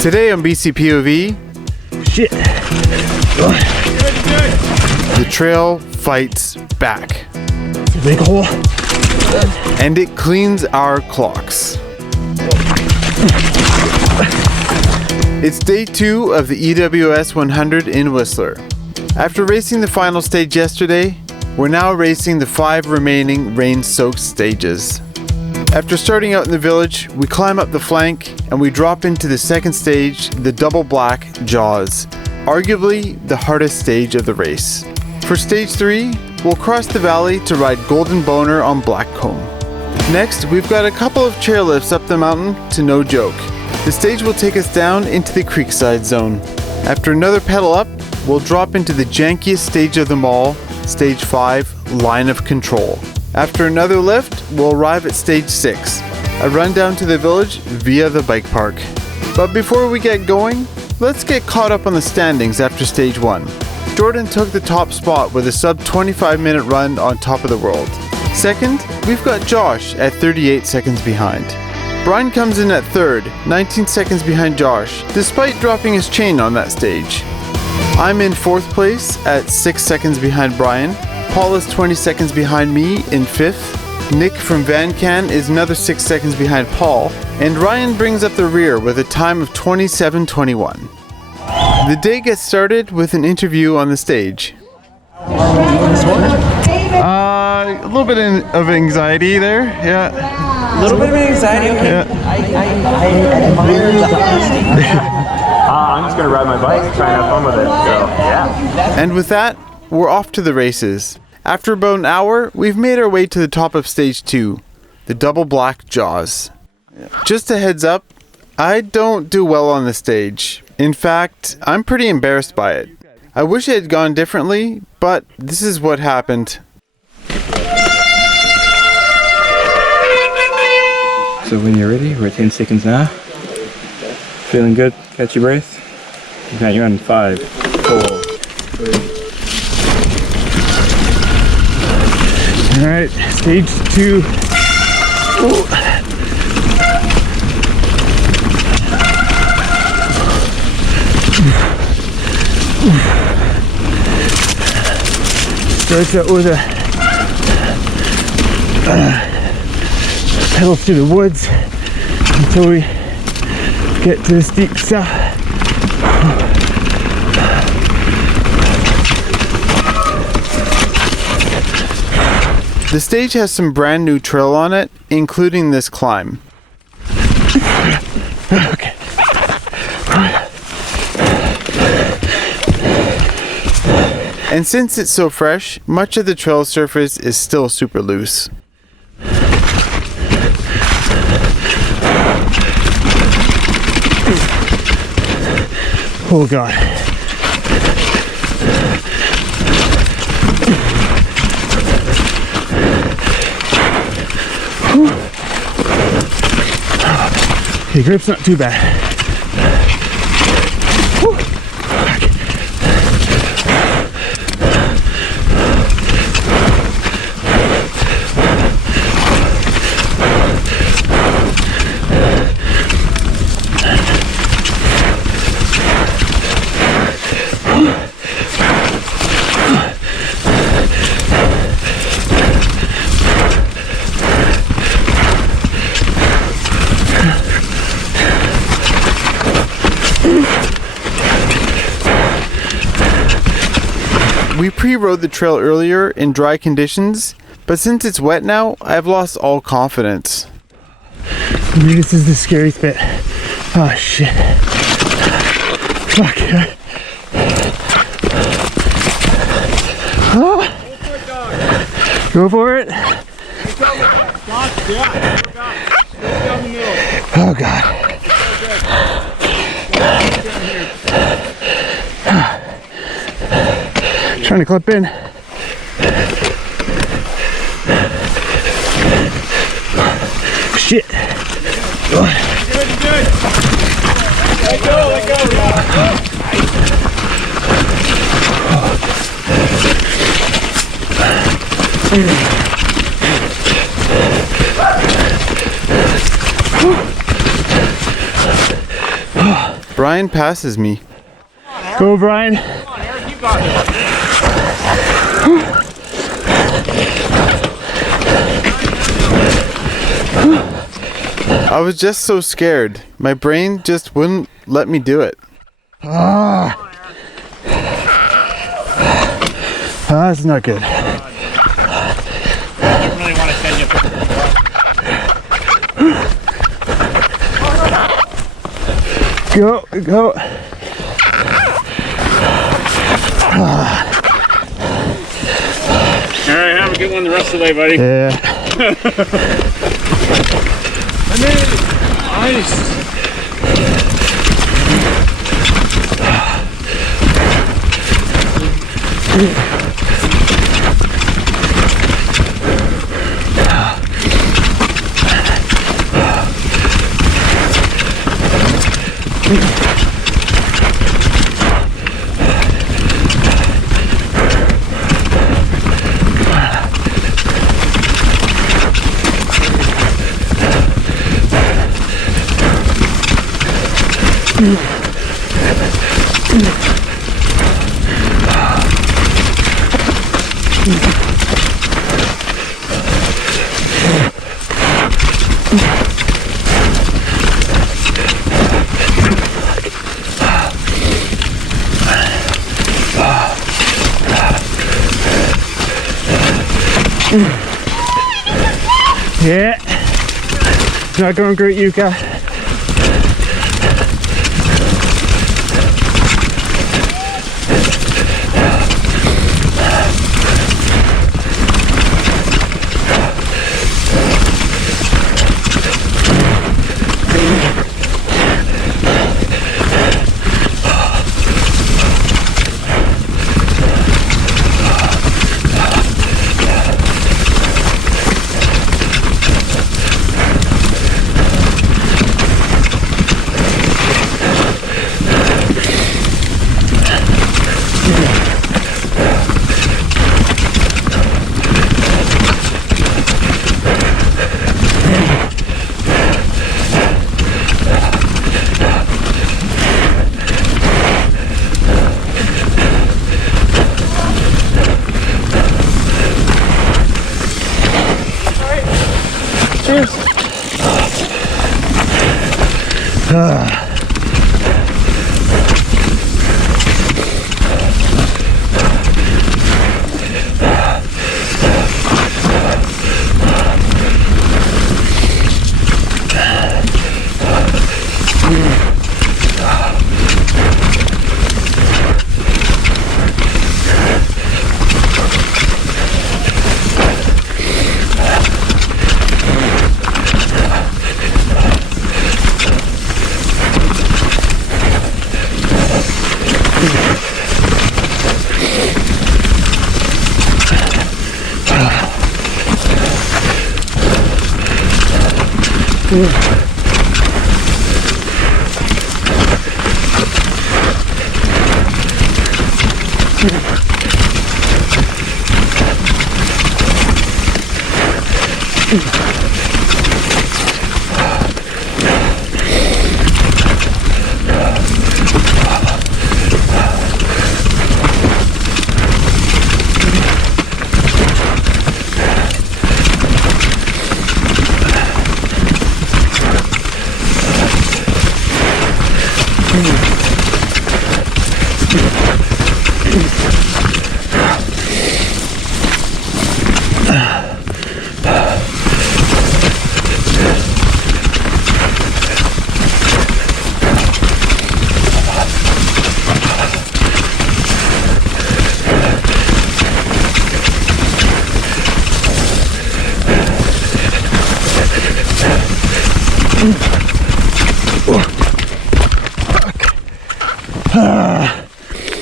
Today on BCPOV, Shit. the trail fights back. It's a big hole. And it cleans our clocks. It's day 2 of the EWS 100 in Whistler. After racing the final stage yesterday, we're now racing the 5 remaining rain-soaked stages. After starting out in the village, we climb up the flank and we drop into the second stage, the double black Jaws, arguably the hardest stage of the race. For stage 3, we'll cross the valley to ride Golden Boner on Blackcomb. Next, we've got a couple of chairlifts up the mountain to No Joke. The stage will take us down into the Creekside zone. After another pedal up, we'll drop into the jankiest stage of them all, stage 5, Line of Control. After another lift, we'll arrive at stage 6, a run down to the village via the bike park. But before we get going, let's get caught up on the standings after stage 1. Jordan took the top spot with a sub 25-minute run on top of the world. Second, we've got Josh at 38 seconds behind. Brian comes in at third, 19 seconds behind Josh, despite dropping his chain on that stage. I'm in 4th place at 6 seconds behind Brian. Paul is 20 seconds behind me in 5th. Nick from VanCan is another 6 seconds behind Paul. And Ryan brings up the rear with a time of 27:21. The day gets started with an interview on the stage. A little bit of anxiety there, yeah. A little bit of anxiety, okay. Yeah. I admire the honesty. I'm just gonna ride my bike, try and have fun with it, so yeah. And with that, we're off to the races. After about an hour, we've made our way to the top of stage 2, the double black Jaws. Just a heads up, I don't do well on the stage. In fact, I'm pretty embarrassed by it. I wish it had gone differently, but this is what happened. So when you're ready, we're at 10 seconds now. Feeling good? Catch your breath. Okay, you're on 5, 4, 3. Alright, stage 2. Ooh. Starts out with a pedal through the woods until we get to the steep stuff. The stage has some brand new trail on it, including this climb. Okay. And since it's so fresh, much of the trail surface is still super loose. Oh God. Okay, grip's not too bad. We pre-rode the trail earlier in dry conditions, but since it's wet now, I've lost all confidence. Maybe this is the scariest bit. Oh shit. Fuck. Oh. Go for it. Oh God. Trying to clip in. Shit. Good. Let go. Brian passes me. Go, Brian. Come on, Eric, you got this. I was just so scared. My brain just wouldn't let me do it. That's not good. I really want to send you Go, go. Alright, have a good one the rest of the way, buddy. Yeah. I made it! Nice! Yeah. Not going great, Yuka.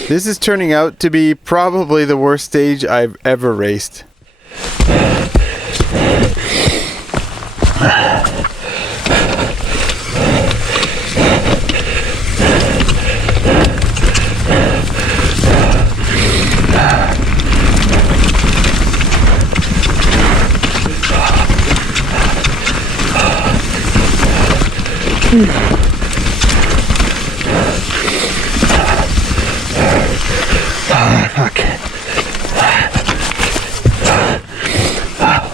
This is turning out to be probably the worst stage I've ever raced. fuck.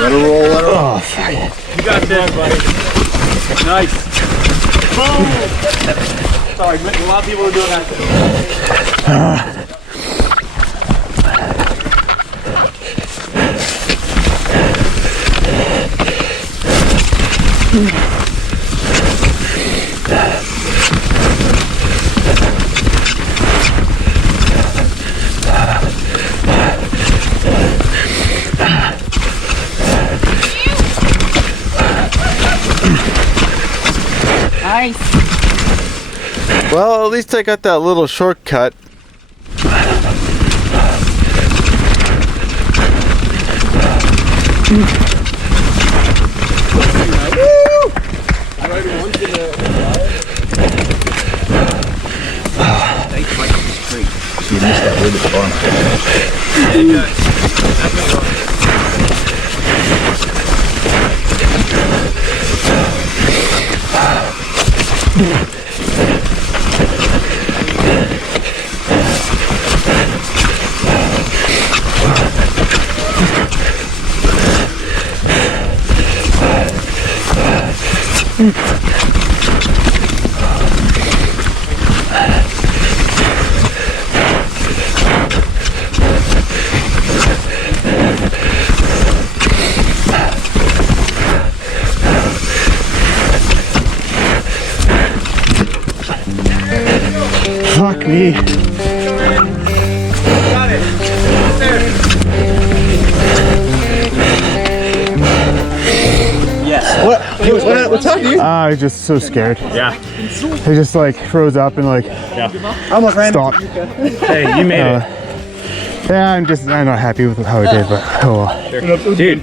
Let her roll, let her roll. Oh, fuck. You got this, buddy. Nice. Sorry, a lot of people are doing that. Nice. Well, at least I got that little shortcut. You missed that really fun. Fuck me. Got it. There. Yes. What's up, dude? I was just so scared. Yeah. I just like froze up and like Almost ran. stopped. Hey, you made it. Yeah, I'm not happy with how I did, but oh well. Dude,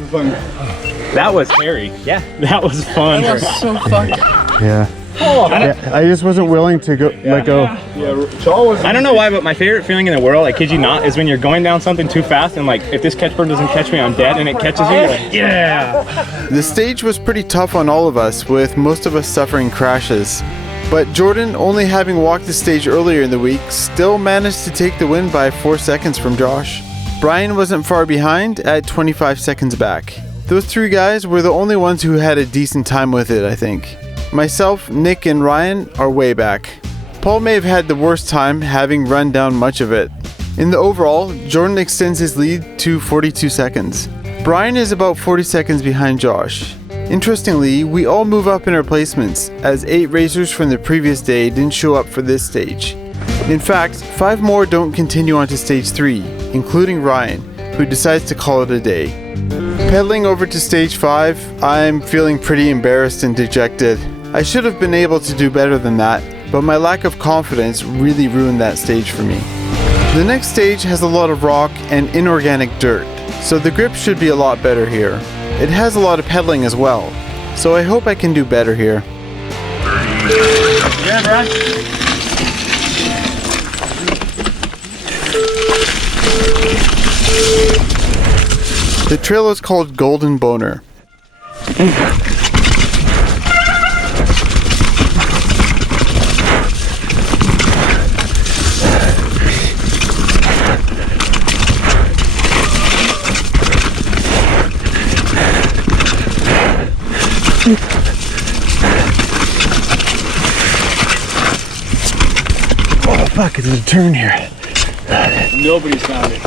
that was scary. Yeah. That was fun. That was so fun. Yeah. Yeah, I just wasn't willing to go let go. I don't know why, but my favorite feeling in the world, I kid you not, is when you're going down something too fast and like, if this catchbird doesn't catch me, I'm dead, and it catches you, you're like, yeah. The stage was pretty tough on all of us, with most of us suffering crashes. But Jordan, only having walked the stage earlier in the week, still managed to take the win by 4 seconds from Josh. Brian wasn't far behind at 25 seconds back. Those three guys were the only ones who had a decent time with it, I think. Myself, Nick, and Ryan are way back. Paul may have had the worst time, having run down much of it. In the overall, Jordan extends his lead to 42 seconds. Brian is about 40 seconds behind Josh. Interestingly, we all move up in our placements, as 8 racers from the previous day didn't show up for this stage. In fact, 5 more don't continue on to stage 3, including Ryan, who decides to call it a day. Pedaling over to stage 5, I'm feeling pretty embarrassed and dejected. I should have been able to do better than that, but my lack of confidence really ruined that stage for me. The next stage has a lot of rock and inorganic dirt, so the grip should be a lot better here. It has a lot of pedaling as well, so I hope I can do better here. Yeah, Brad. The trail is called Golden Boner. Oh fuck, it's a turn here. Nobody's found it.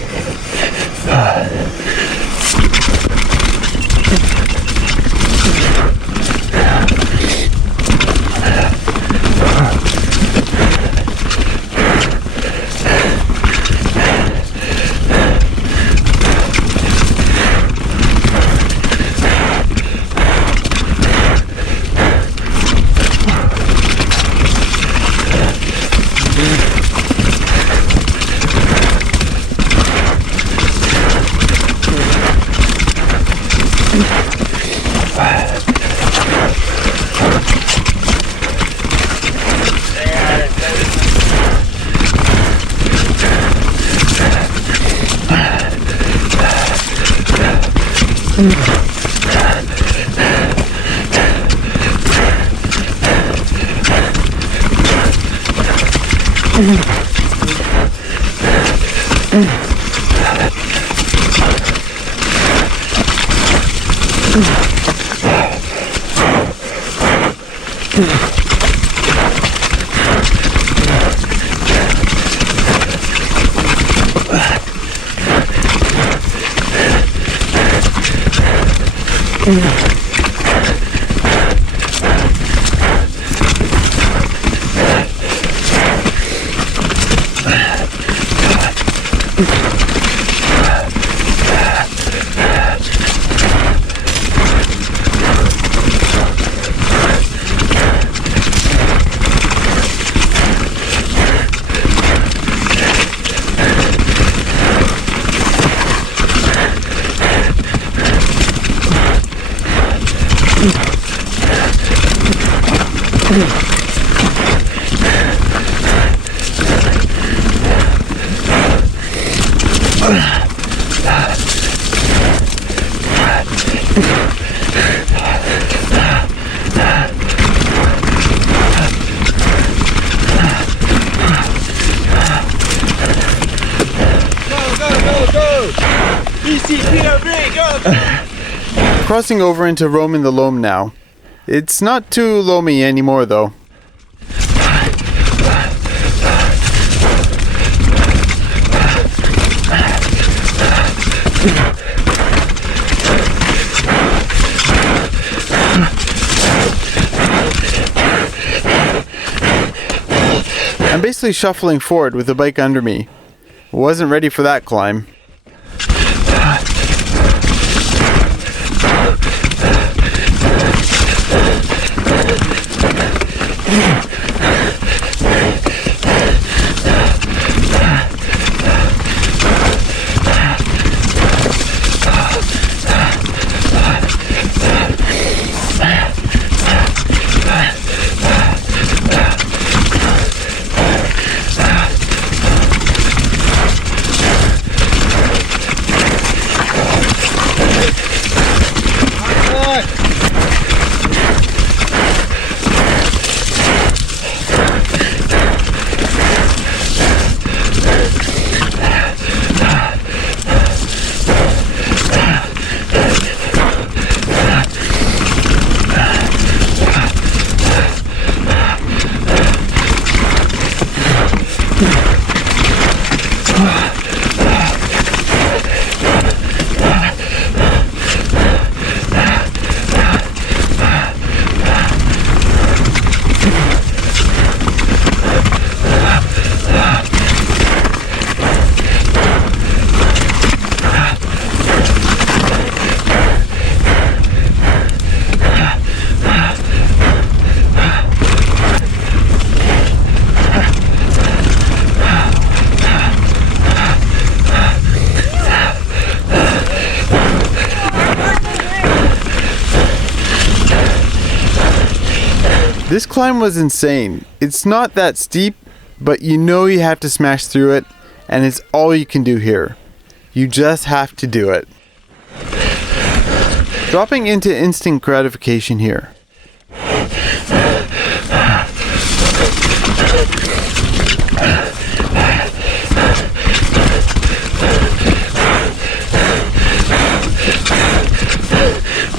Crossing over into Rome in the Loam now. It's not too loamy anymore though. I'm basically shuffling forward with the bike under me. Wasn't ready for that climb. This climb was insane. It's not that steep, but you know you have to smash through it, and it's all you can do here. You just have to do it. Dropping into instant gratification here.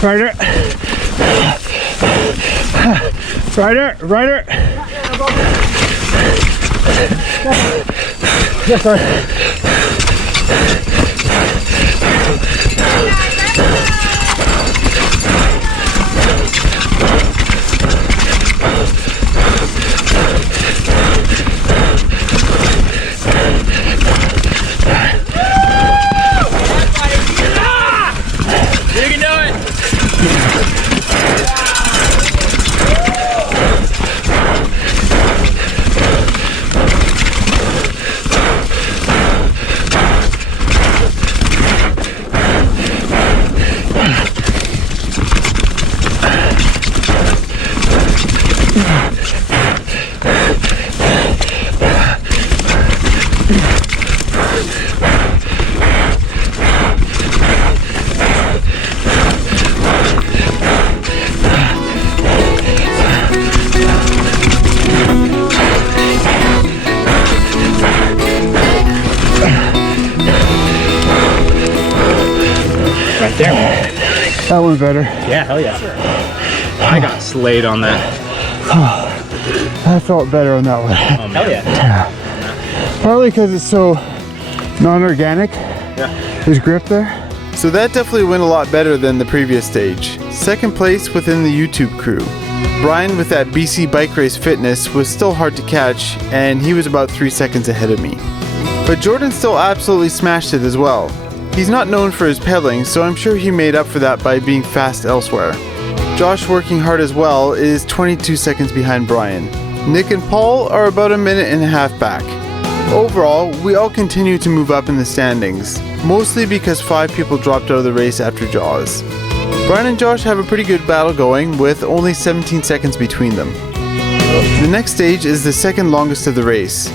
Rider. Rider, rider. Yes, sir. There, man. That one's better. Yeah, hell yeah. I got slayed on that. I felt better on that one. Hell yeah. Probably because it's so non-organic. Yeah. There's grip there. So that definitely went a lot better than the previous stage. Second place within the YouTube crew. Brian with that BC bike race fitness was still hard to catch, and he was about 3 seconds ahead of me. But Jordan still absolutely smashed it as well. He's not known for his pedaling, so I'm sure he made up for that by being fast elsewhere. Josh, working hard as well, is 22 seconds behind Brian. Nick and Paul are about a minute and a half back. Overall, we all continue to move up in the standings, mostly because 5 people dropped out of the race after Jaws. Brian and Josh have a pretty good battle going with only 17 seconds between them. The next stage is the second longest of the race.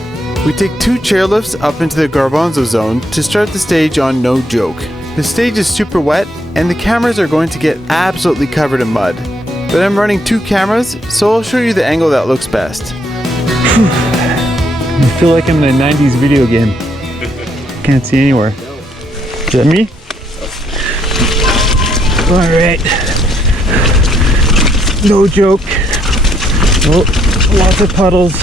We take 2 chairlifts up into the Garbonzo zone to start the stage on No Joke. The stage is super wet and the cameras are going to get absolutely covered in mud. But I'm running 2 cameras, so I'll show you the angle that looks best. I feel like I'm in a 90s video game. Can't see anywhere. Is that me? Alright. No joke. Oh, lots of puddles.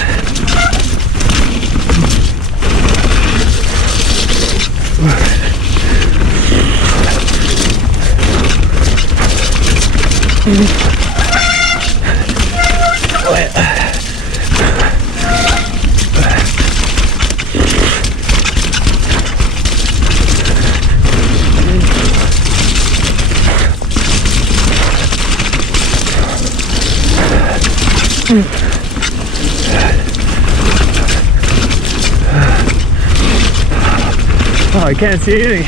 Oh, I can't see anything.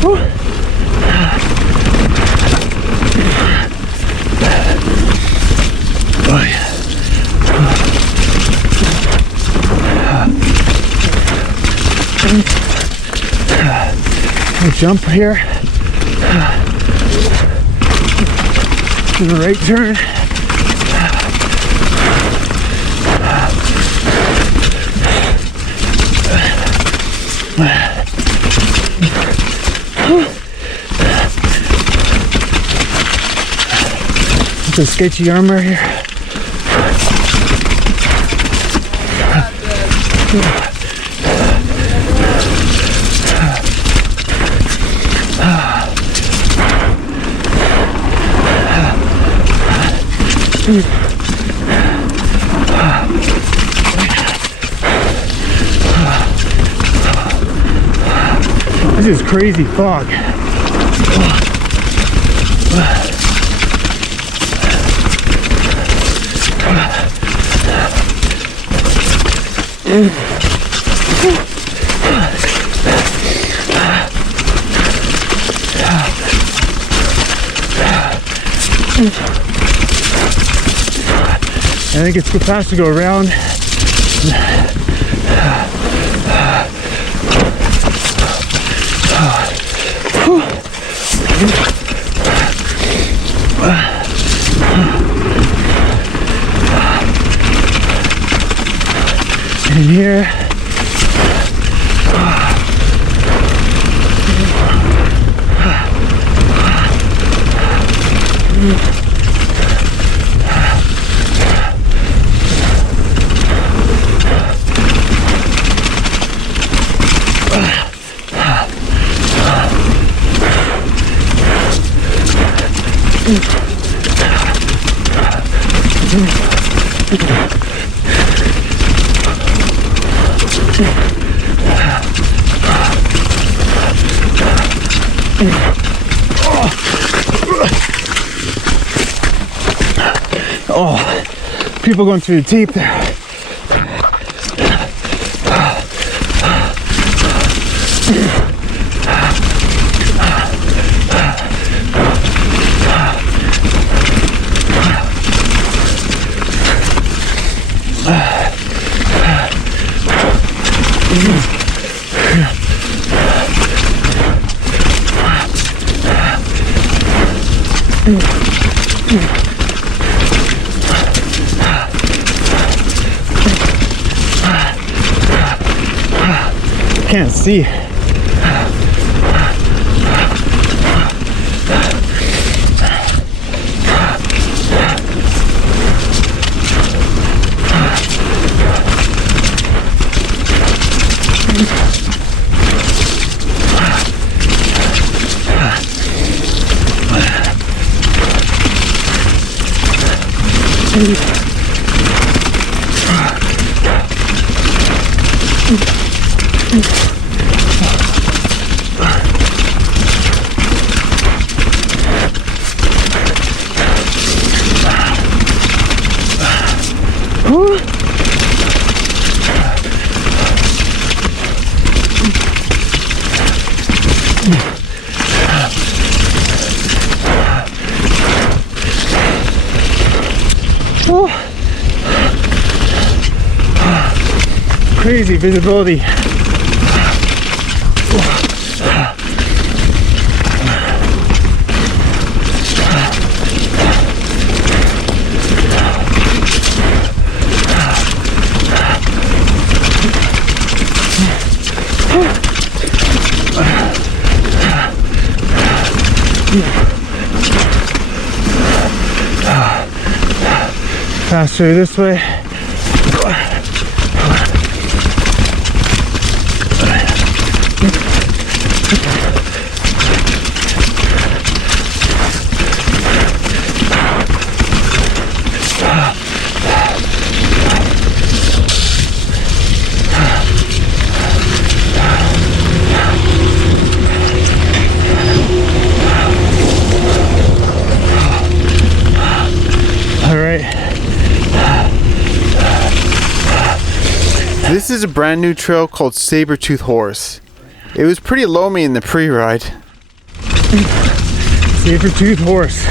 Whew. Oh, yeah. We'll jump here. To the right turn. It's a sketchy arm right here. This is crazy fog. I think it's too fast to go around. In here. Oh, people going through the tape there. Can't see. Crazy visibility. Faster this way. This is a brand new trail called Saber-Tooth Horse. It was pretty loamy in the pre-ride. Saber-Tooth Horse.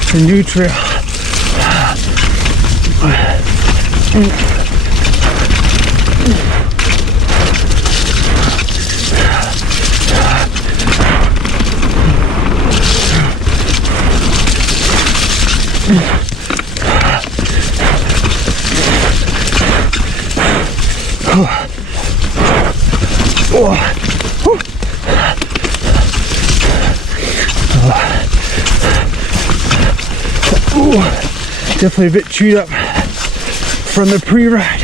It's a new trail. Definitely a bit chewed up from the pre-ride.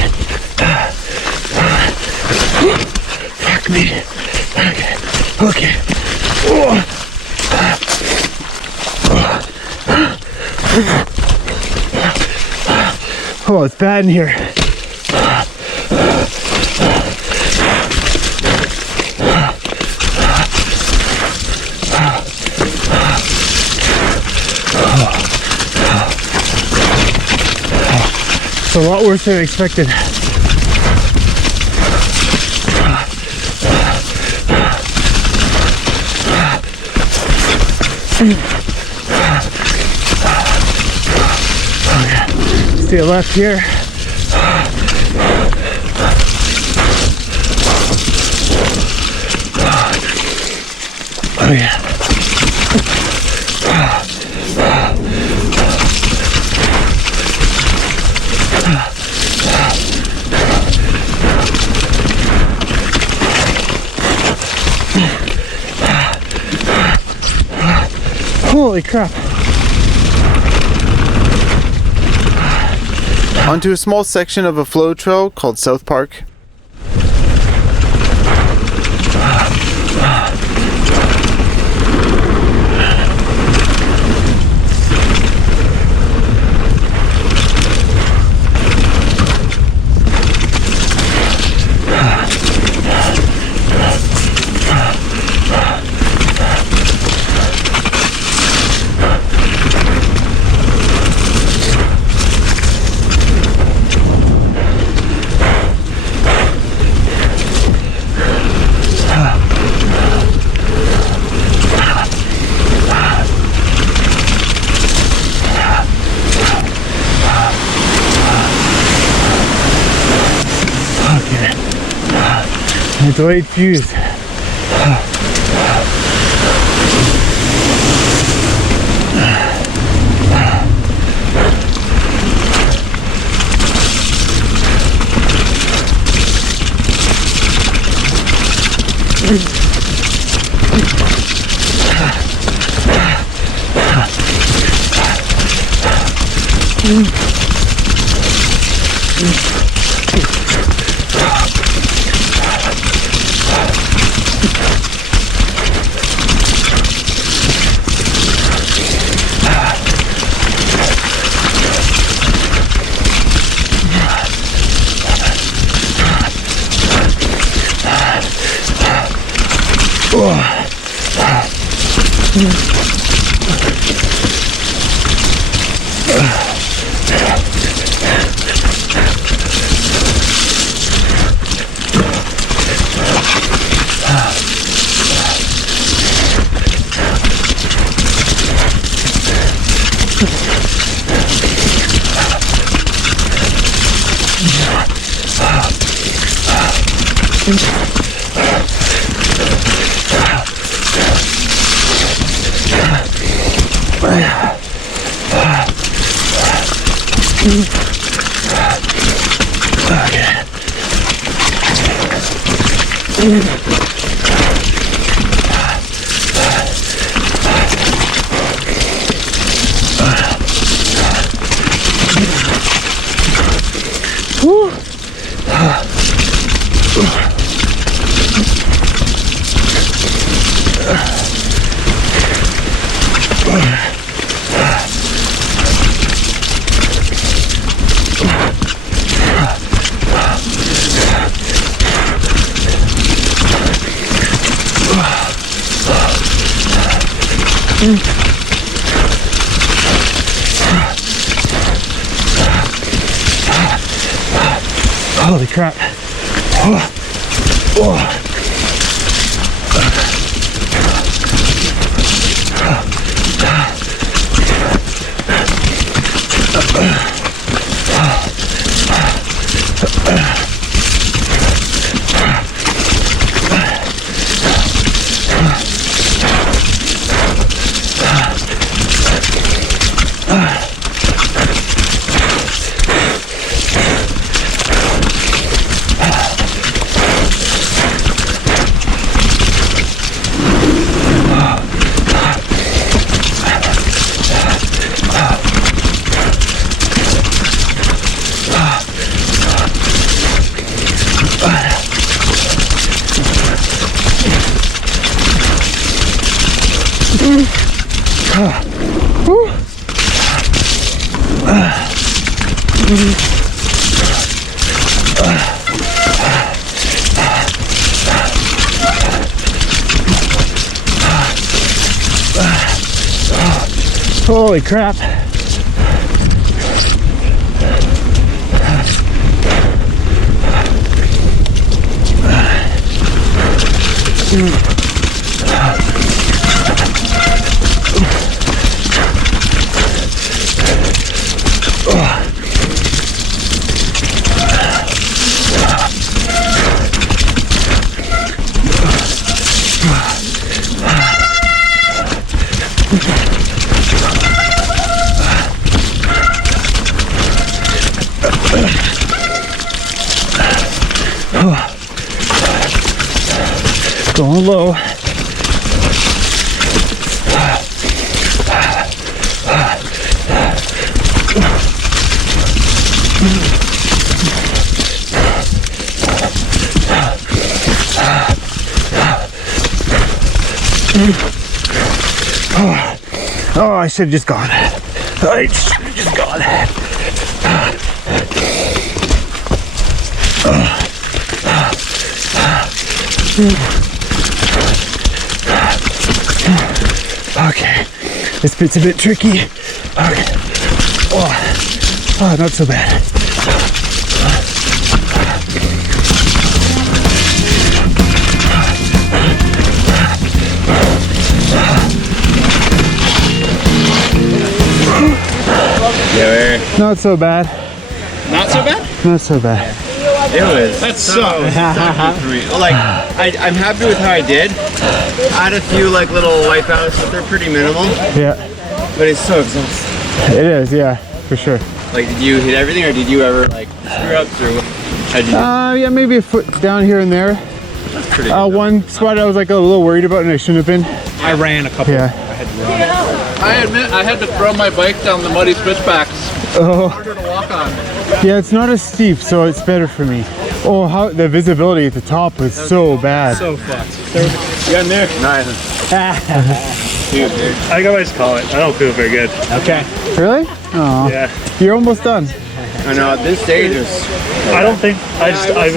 Fuck me. Okay. Okay. Oh, it's bad in here. It's a lot worse than I expected. Okay. Stay left here. Oh yeah. Holy crap. Onto a small section of a flow trail called South Park. A delayed fuse. Holy crap. Holy crap. Going low. Oh, I should have just gone. I should have just gone. Okay, this bit's a bit tricky. Okay. Oh, not so bad. Not so bad. Not so bad? Not so bad. It was. That's so for me. Like, I'm happy with how I did. I had a few like little wipeouts, but they're pretty minimal. Yeah. But it's so exhausting. It is, yeah, for sure. Like, did you hit everything, or did you ever like screw ups, or what? How'd you do? Yeah, maybe a foot down here and there. That's pretty good. One spot I was like a little worried about and I shouldn't have been. I ran a couple. Yeah. I admit I had to throw my bike down the muddy switchbacks. Oh. Harder to walk on. Yeah, it's not as steep, so it's better for me. Oh, how the visibility at the top was so bad. So fucked. You got Nick. Nice. I can always call it. I don't feel very good. Okay. Really? Oh. Yeah. You're almost done. I know, at this stage is... I don't think, I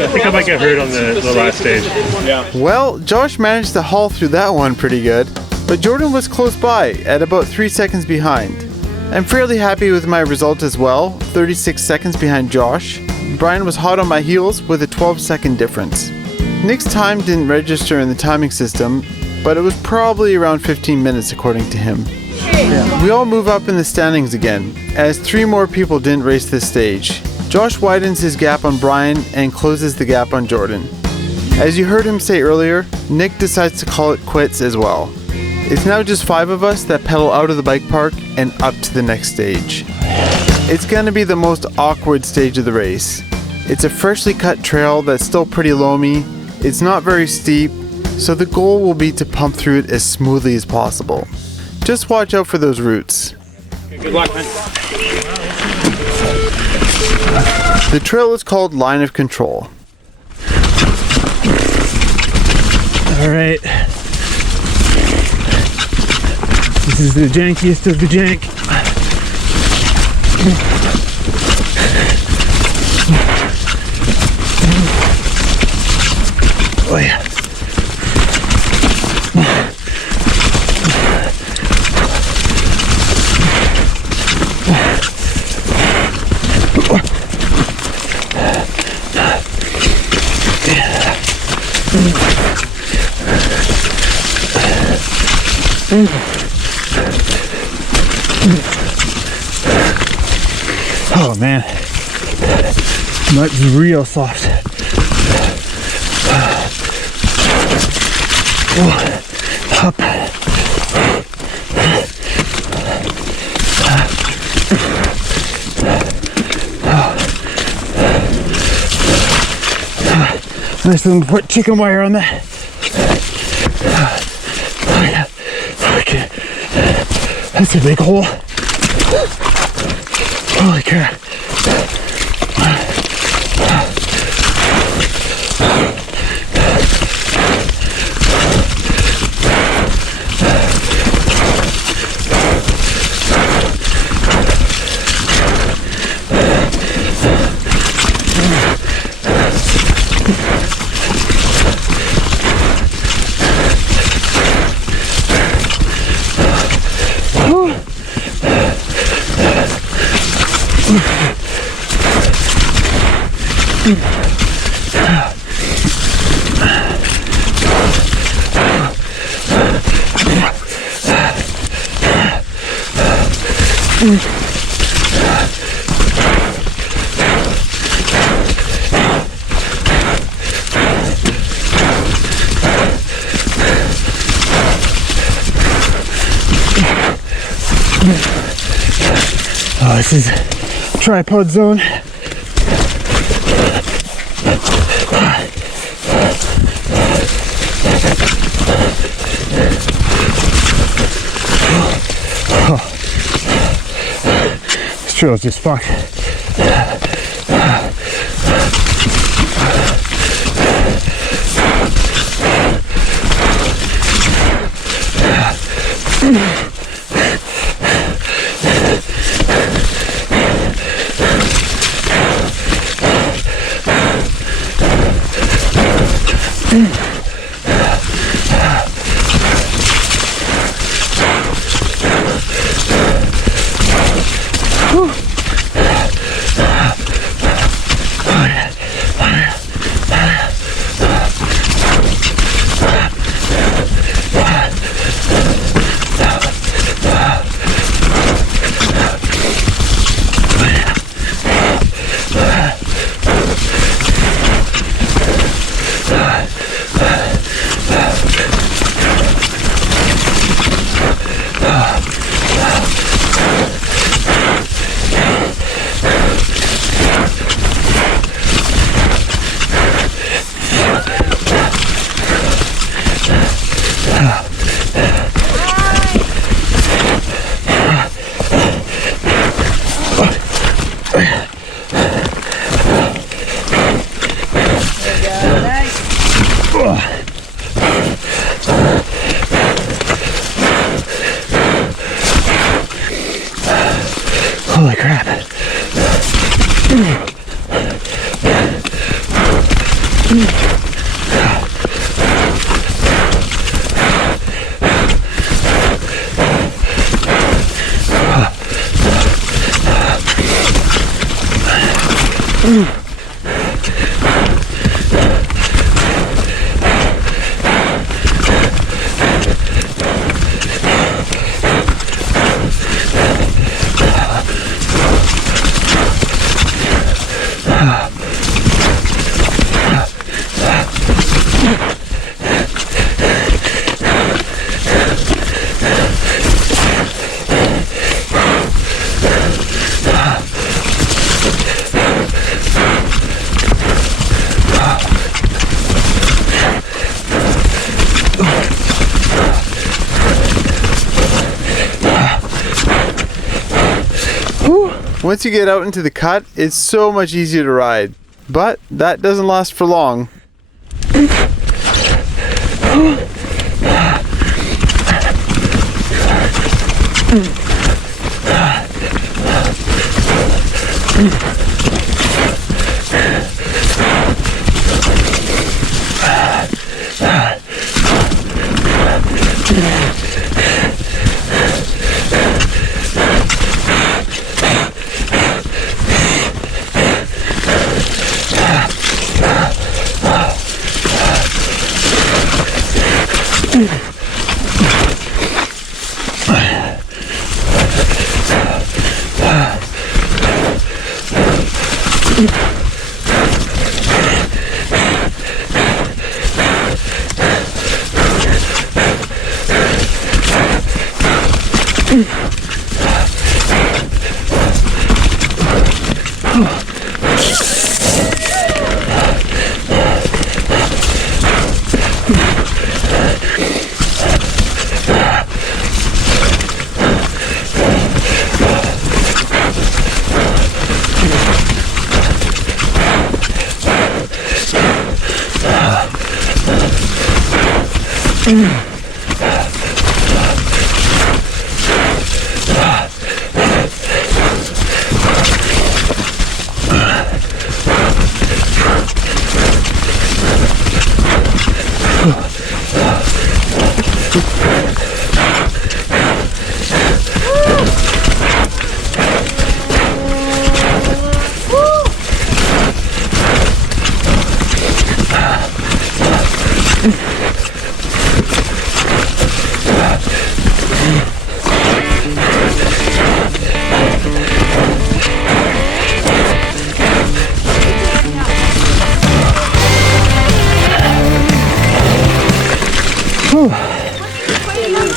think I might get hurt on the last stage. Yeah. Well, Josh managed to haul through that one pretty good, but Jordan was close by at about 3 seconds behind. I'm fairly happy with my result as well, 36 seconds behind Josh. Brian was hot on my heels with a 12-second difference. Nick's time didn't register in the timing system, but it was probably around 15 minutes according to him. We all move up in the standings again, as 3 more people didn't race this stage. Josh widens his gap on Brian and closes the gap on Jordan. As you heard him say earlier, Nick decides to call it quits as well. It's now just 5 of us that pedal out of the bike park and up to the next stage. It's going to be the most awkward stage of the race. It's a freshly cut trail that's still pretty loamy, it's not very steep, so the goal will be to pump through it as smoothly as possible. Just watch out for those roots. Good luck, man. The trail is called Line of Control. All right. This is the jankiest of the jank. Oh yeah. Oh man, mud's real soft. Up. Nice little put chicken wire on that. Okay, that's a big hole. Holy crap. Oh, this is tripod zone. This trail is just fucked. Holy crap. Once you get out into the cut, it's so much easier to ride. But that doesn't last for long.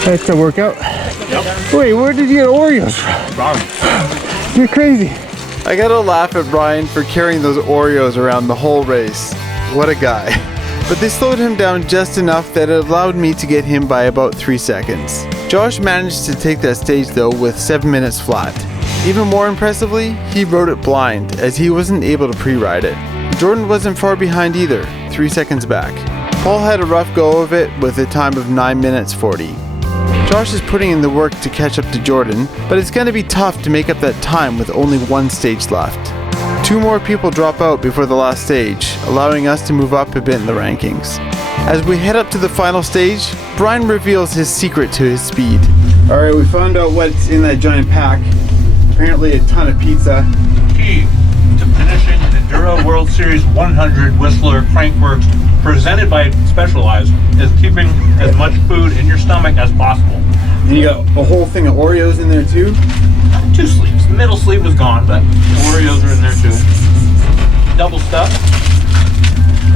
That's a workout. Yep. Wait, where did you get Oreos from? You're crazy. I gotta laugh at Brian for carrying those Oreos around the whole race. What a guy. But they slowed him down just enough that it allowed me to get him by about 3 seconds. Josh managed to take that stage though with 7 minutes flat. Even more impressively, he rode it blind as he wasn't able to pre-ride it. Jordan wasn't far behind either, 3 seconds back. Paul had a rough go of it with a time of 9 minutes 40. Josh is putting in the work to catch up to Jordan, but it's going to be tough to make up that time with only one stage left. 2 more people drop out before the last stage, allowing us to move up a bit in the rankings. As we head up to the final stage, Brian reveals his secret to his speed. Alright, we found out what's in that giant pack. Apparently a ton of pizza. Key to finishing an Enduro World Series 100 Whistler Crankworks presented by Specialized is keeping as much food in your stomach as possible. And you got a whole thing of Oreos in there too? 2 sleeves. The middle sleeve was gone, but Oreos are in there too. Double stuff.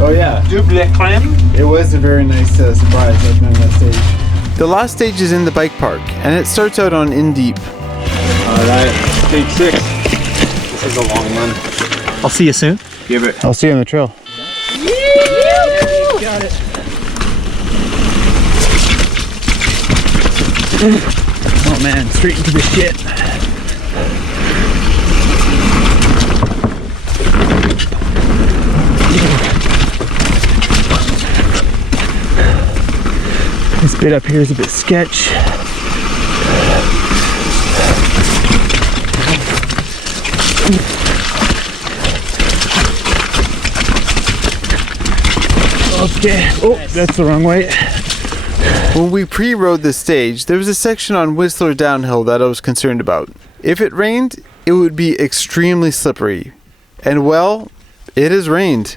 Oh yeah. Double creme. It was a very nice surprise opening that stage. The last stage is in the bike park, and it starts out on In Deep. Alright, stage 6. This is a long one. I'll see you soon. Give it. I'll see you on the trail. Got it. Oh man, straight into the shit. This bit up here is a bit sketch. Okay, oh, that's the wrong way. When we pre-rode the stage, there was a section on Whistler downhill that I was concerned about. If it rained, it would be extremely slippery. And well, it has rained.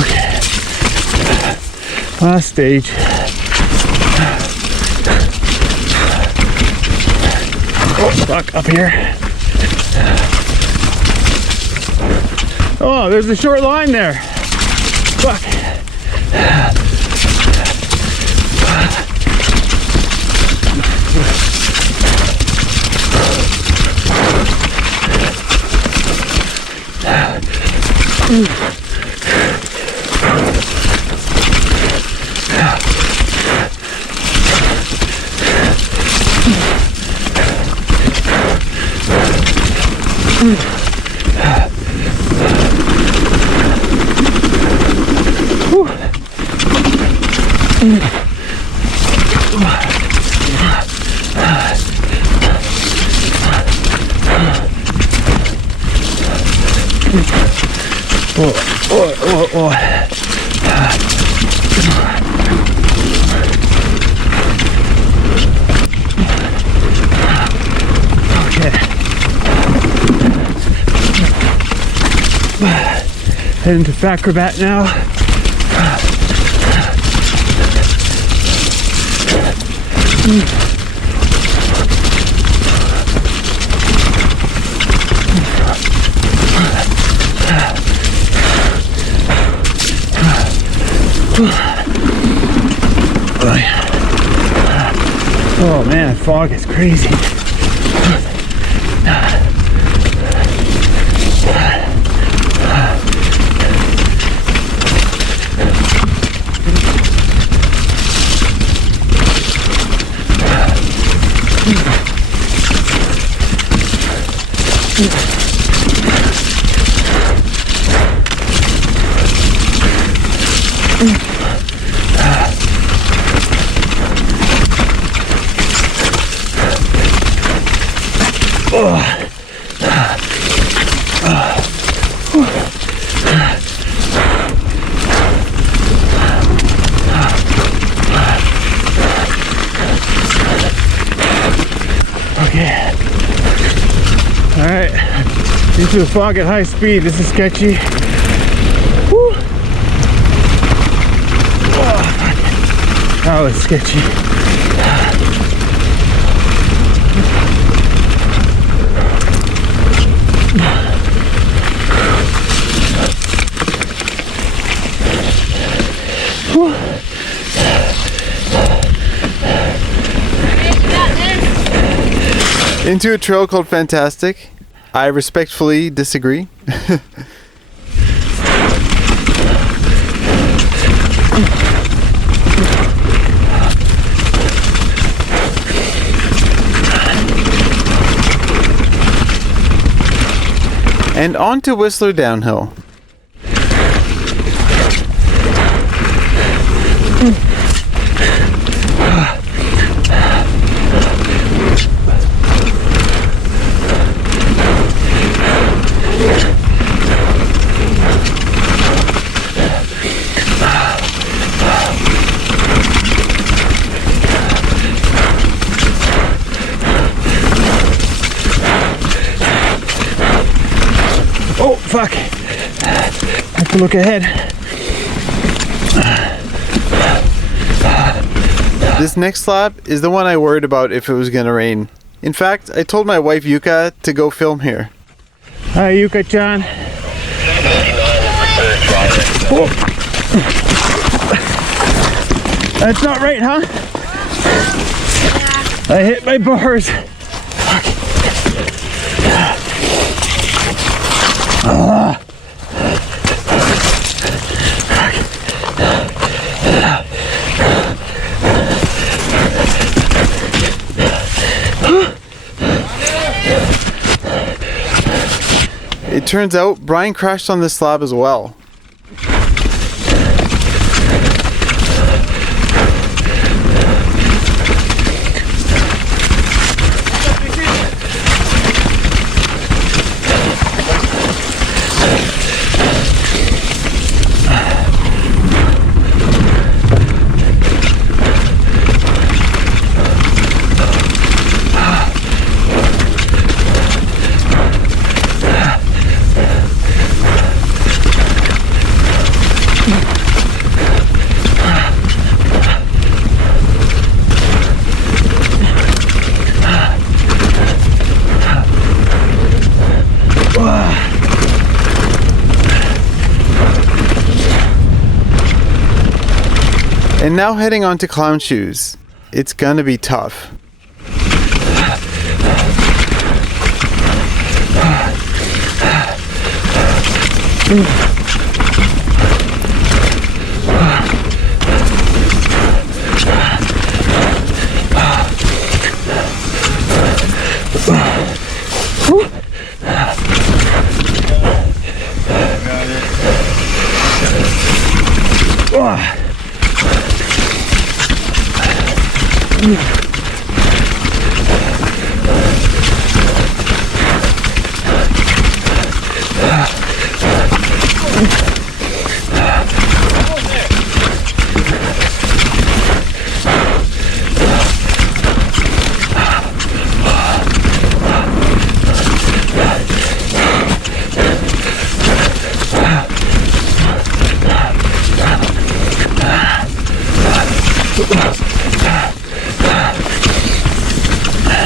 Okay. Last stage. Oh, fuck, up here. Oh, there's a short line there. Fuck. Heading to Acrobat now. Oh man, fog is crazy. Okay. Alright. Into the fog at high speed. This is sketchy. Woo. Oh, fuck. That was sketchy. Into a trail called Fantastic. I respectfully disagree. And on to Whistler downhill. Oh, fuck. Have to look ahead. This next slab is the one I worried about if it was gonna rain. In fact, I told my wife Yuka to go film here. Hi, Yuka Chan. Oh. That's not right, huh? I hit my bars. It turns out Brian crashed on this slab as well. And now heading on to clown shoes. It's gonna be tough.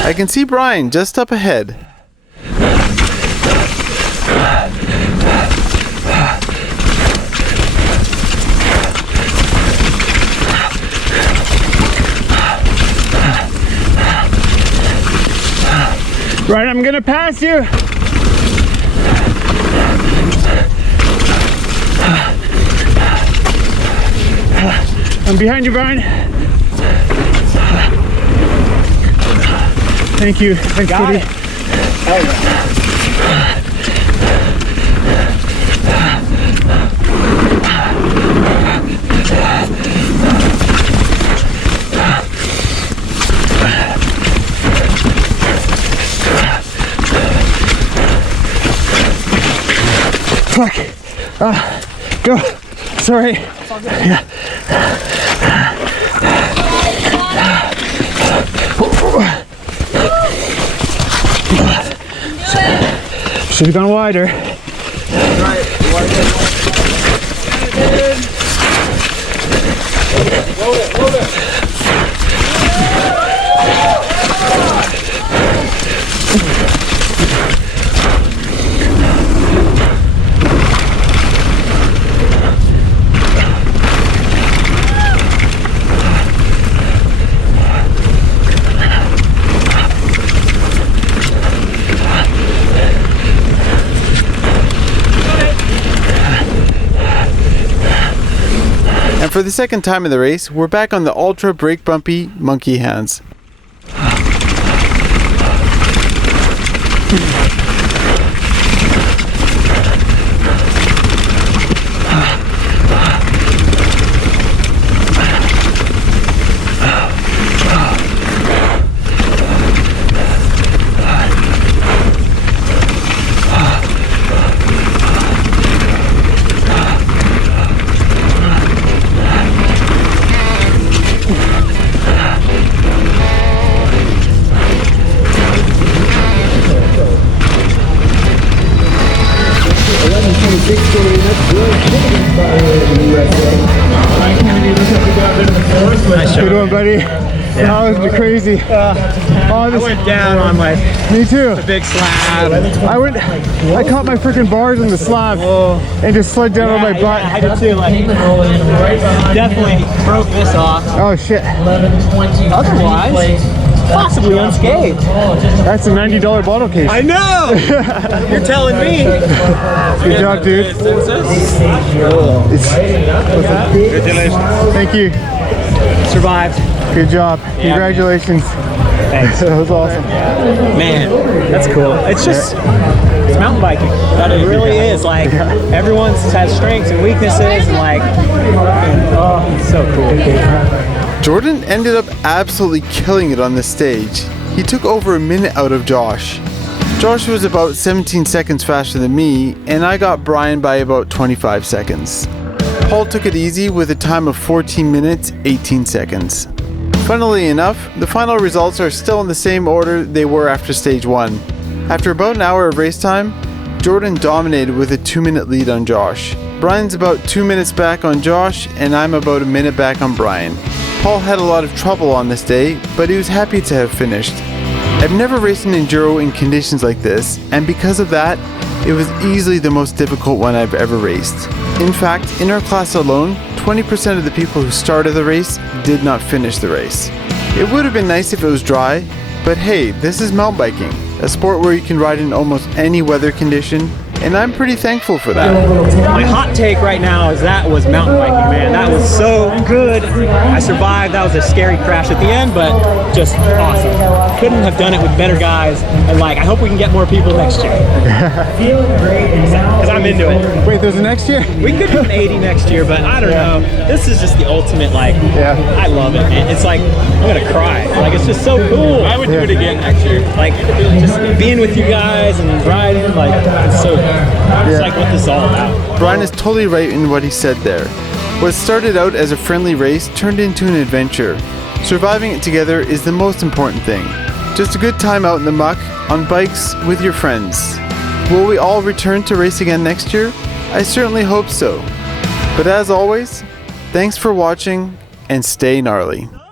I can see Brian just up ahead. Right, I'm gonna pass you. I'm behind you, Brian. Thank you. Thanks, Kitty. Fuck. Go. Sorry. Yeah. Should have gone wider. And for the second time in the race, we're back on the ultra brake bumpy monkey hands. Good one, buddy. That was crazy. I went down on my Me too. big slab. I caught my freaking bars in the slab and just slid down on my butt. I did too. Like, definitely broke this off. Oh shit. Otherwise, possibly unscathed. That's a $90 bottle case. I know. You're telling me. Good job, dude. Thank you. Survived. Good job. Congratulations. Thanks. That was awesome. Man, that's cool. It's just, it's mountain biking. It really is. Like, everyone has strengths and weaknesses, and like, oh, it's so cool. Jordan ended up absolutely killing it on the stage. He took over a minute out of Josh. Josh was about 17 seconds faster than me, and I got Brian by about 25 seconds. Paul took it easy with a time of 14 minutes, 18 seconds. Funnily enough, the final results are still in the same order they were after stage 1. After about an hour of race time, Jordan dominated with a 2-minute lead on Josh. Brian's about 2 minutes back on Josh, and I'm about a minute back on Brian. Paul had a lot of trouble on this day, but he was happy to have finished. I've never raced an enduro in conditions like this, and because of that, it was easily the most difficult one I've ever raced. In fact, in our class alone, 20% of the people who started the race did not finish the race. It would have been nice if it was dry, but hey, this is mountain biking, a sport where you can ride in almost any weather condition, and I'm pretty thankful for that. My hot take right now is that was mountain biking, man. That was so good. I survived. That was a scary crash at the end, but just awesome. Couldn't have done it with better guys. And like, I hope we can get more people next year. Feeling great, because I'm into it. Wait, there's a next year? We could do an 80 next year, but I don't know. This is just the ultimate, like, I love it, man. It's like, I'm gonna cry. Like, it's just so cool. I would do it again next year. Like, just being with you guys and riding, like, it's so good. It's like what this is all about. Brian is totally right in what he said there. What started out as a friendly race turned into an adventure. Surviving it together is the most important thing. Just a good time out in the muck, on bikes, with your friends. Will we all return to race again next year? I certainly hope so. But as always, thanks for watching and stay gnarly.